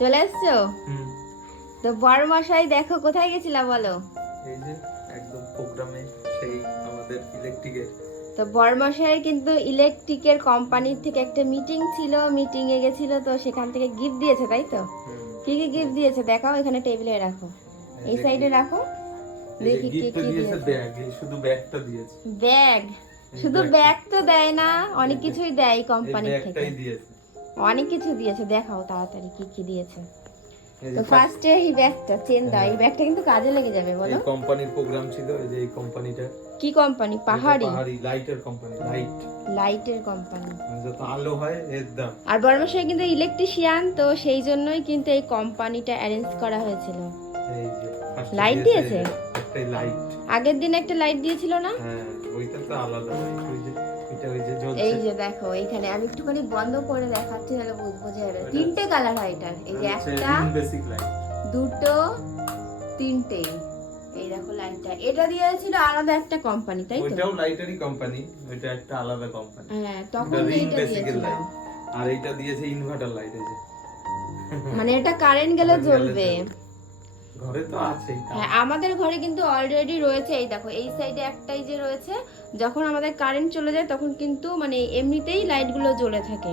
চলে এসছো? তো বড় মশাই দেখো কোথায় গেছিলা বলো? এই যে একদম প্রোগ্রামে সেই আমাদের ইলেকট্রিকের। তো বড় মশাইয়ের কিন্তু ইলেকট্রিকের কোম্পানির থেকে একটা মিটিং ছিল, মিটিং এ গেছিল, তো সেখান থেকে গিফট দিয়েছে, তাই তো? কি কি গিফট দিয়েছে দেখাও, এখানে টেবিলে রাখো, এই সাইডে রাখো, দেখি কি কি দিয়েছে। ব্যাগ, শুধু ব্যাগটা দিয়েছে। ব্যাগ? শুধু ব্যাগ তো দেয় না, অনেক কিছুই দেয় এই কোম্পানি থেকে। ব্যাগটাই দিয়েছে, অনেক কিছু দিয়েছে, দেখাও তাড়াতাড়ি কি কি দিয়েছে। তো ফার্স্টে এই ব্যাগটা চেন দাও, এই ব্যাগটা কিন্তু কাজে লেগে যাবে বলো। এই কোম্পানির প্রোগ্রাম ছিল, এই যে এই কোম্পানিটা। কি কোম্পানি? পাহাড়ি লাইটের কোম্পানি, লাইটের কোম্পানি। যত আলো হয় এর দাম। আর বর্মশাই কিন্তু ইলেকট্রিশিয়ান, তো সেই জন্যই কিন্তু এই কোম্পানিটা অ্যারেঞ্জ করা হয়েছিল। এই যে লাইট দিয়েছে, একটা লাইট। আগের দিন একটা লাইট দিয়েছিল না? হ্যাঁ, ওইটা তো আলাদা লাইট। ওই যে এটা ওই যে জ্বলছে। এই যে দেখো এইখানে আমি একটুখানি বন্ধ করে দেখাচ্ছি, তাহলে বোঝা যাবে। তিনটে কালার হয় এটার, এই যে একটা, বেসিক লাইট, দুটো, তিনটে। এই দেখো লাইটটা, এটা দিয়েছিল আলাদা একটা কোম্পানি, তাই তো? ওইটাও লাইটেরই কোম্পানি, ওইটা একটা আলাদা কোম্পানি। হ্যাঁ, তখন এইটা দিয়েছিল। আর এইটা দিয়েছে ইনভার্টার লাইট। এই যে মানে এটা কারেন্ট গেলে জ্বলবে। ঘরে তো আছেই। হ্যাঁ, আমাদের ঘরে কিন্তু অলরেডি রয়েছে। এই দেখো এই সাইডে একটাই যে রয়েছে, যখন আমাদের কারেন্ট চলে যায় তখন কিন্তু মানে এমনিতেই লাইট গুলো জ্বলে থাকে।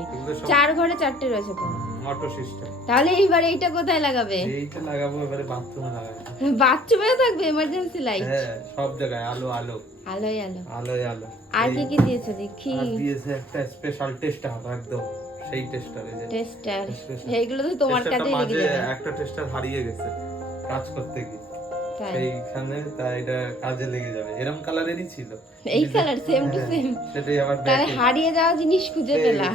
4 ঘরে 4টে রয়েছে তো অটো সিস্টেম। তাহলে এইবার এইটা কোথায় লাগাবে? এইটা লাগাবো এবারে বাথরুমে লাগাবো। বাথরুমেও থাকবে এমার্জেন্সি লাইট? হ্যাঁ, সব জায়গায় আলো আলো আলোই আলো। আলোয় আলো। আর কি কি দিয়েছে দেখি? আর দিয়েছে একটা স্পেশাল টেস্টার, একদম সেই টেস্টার। এই যে টেস্টার, এইগুলো তো তোমার কাছে লেগে যাবে। একটা টেস্টার হারিয়ে গেছে কাজ করতে গিয়ে, সেইখানে তাই এটা কাজে লেগে যাবে। এরকম কালারেরই ছিল, এই কালার সেম টু সেম। সেটাই আবার তাহলে হারিয়ে যাওয়া জিনিস খুঁজে পেলা।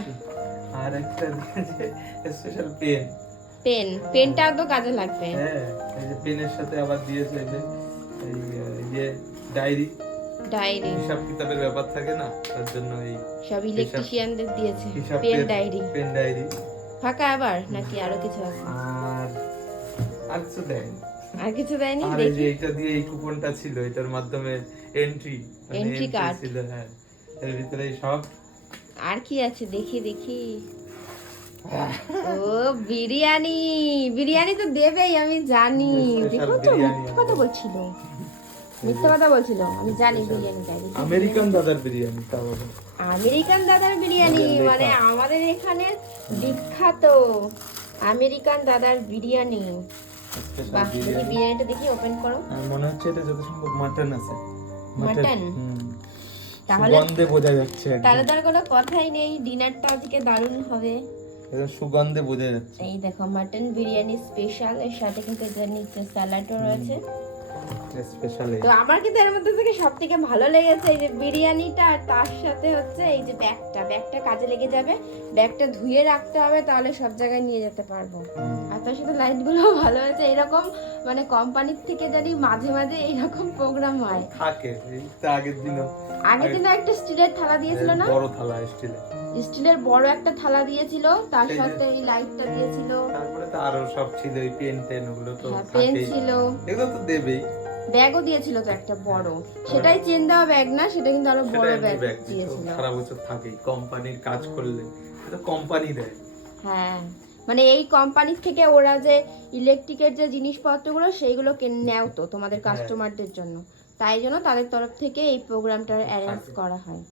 আর একটা দিয়েছে স্পেশাল পেন। পেনটাও তো কাজে লাগবে। হ্যাঁ, এই যে পেনের সাথে আবার দিয়েছে এই যে ডায়েরি। হিসাব কিতাবের ব্যাপার থাকে না, তার জন্য এই সব ইলেকট্রিশিয়ানদের দিয়েছে পেন ডায়েরি। ফাঁকা আবার নাকি আরো কিছু আছে? আর কিছু দেয়নি। আর কিছু দেয়নি? আর এই যে এটা দিয়ে এই কুপনটা ছিল, এটার মাধ্যমে এন্ট্রি কার্ড ছিল। হ্যাঁ, এর ভিতরে সব। আর কি আছে দেখি। ও বিরিয়ানি তো দেবেই, আমি জানি। দেখো তো মিথ্যা কথা বলছিল, আমি জানি বিরিয়ানি দেবে। আমেরিকান দাদার বিরিয়ানি, তা বলো। আমেরিকান দাদার বিরিয়ানি মানে আমাদের এখানে বিখ্যাত আমেরিকান দাদার বিরিয়ানি। বাহ, দেখি বিরিয়ানিটা দেখি, ওপেন করো। মনে হচ্ছে এটা যত সম্ভব মাটন আছে। মাটন? তাহলে সুগন্ধে বোঝা যাচ্ছে। তাহলে তার কোনো কথাই নেই, ডিনারটা আজকে দারুণ হবে। সুগন্ধে বোঝা যাচ্ছে। এই দেখো মাটন বিরিয়ানি স্পেশাল, এর সাথে কিন্তু এর নিচে স্যালাডও রয়েছে স্পেশাল। তো আমার কিন্তু এর মধ্যে থেকে সবথেকে ভালো লেগেছে এই যে বিরিয়ানিটা, আর তার সাথে হচ্ছে এই যে ব্যাগটা কাজে লেগে যাবে। ব্যাগটা ধুয়ে রাখতে হবে, তাহলে সব জায়গায় নিয়ে যেতে পারবো। আর তার সাথে লাইটগুলো ভালো হয়েছে। এরকম মানে কোম্পানির থেকে যদি মাঝে মাঝে এরকম প্রোগ্রাম হয় থাকে। এই তো আগের দিনও একটা স্টিলের থালা দিয়েছিল না? বড় থালা, স্টিলের বড় একটা থালা দিয়েছিল, তার সাথে এই লাইটটা দিয়েছিল। তারপরে তো আরো সব ছিল, এই পেন ওগুলো তো পেন ছিল, এগুলো তো দেবেই। ব্যাগও দিয়েছিল তো একটা বড়, সেটাই চেন দেওয়া ব্যাগ না, সেটা কিন্তু আরো বড় ব্যাগ দিয়েছিল। সারা বছর থাকেই কোম্পানির কাজ করলে, এটা কোম্পানি দেয়। হ্যাঁ, মানে এই কোম্পানির থেকে ওরা যে ইলেকট্রিকের যে জিনিসপত্রগুলো সেইগুলো নেও তো তোমাদের কাস্টমারদের জন্য, তাই জন্য তাদের তরফ থেকে এই প্রোগ্রামটা অ্যারেঞ্জ করা হয়।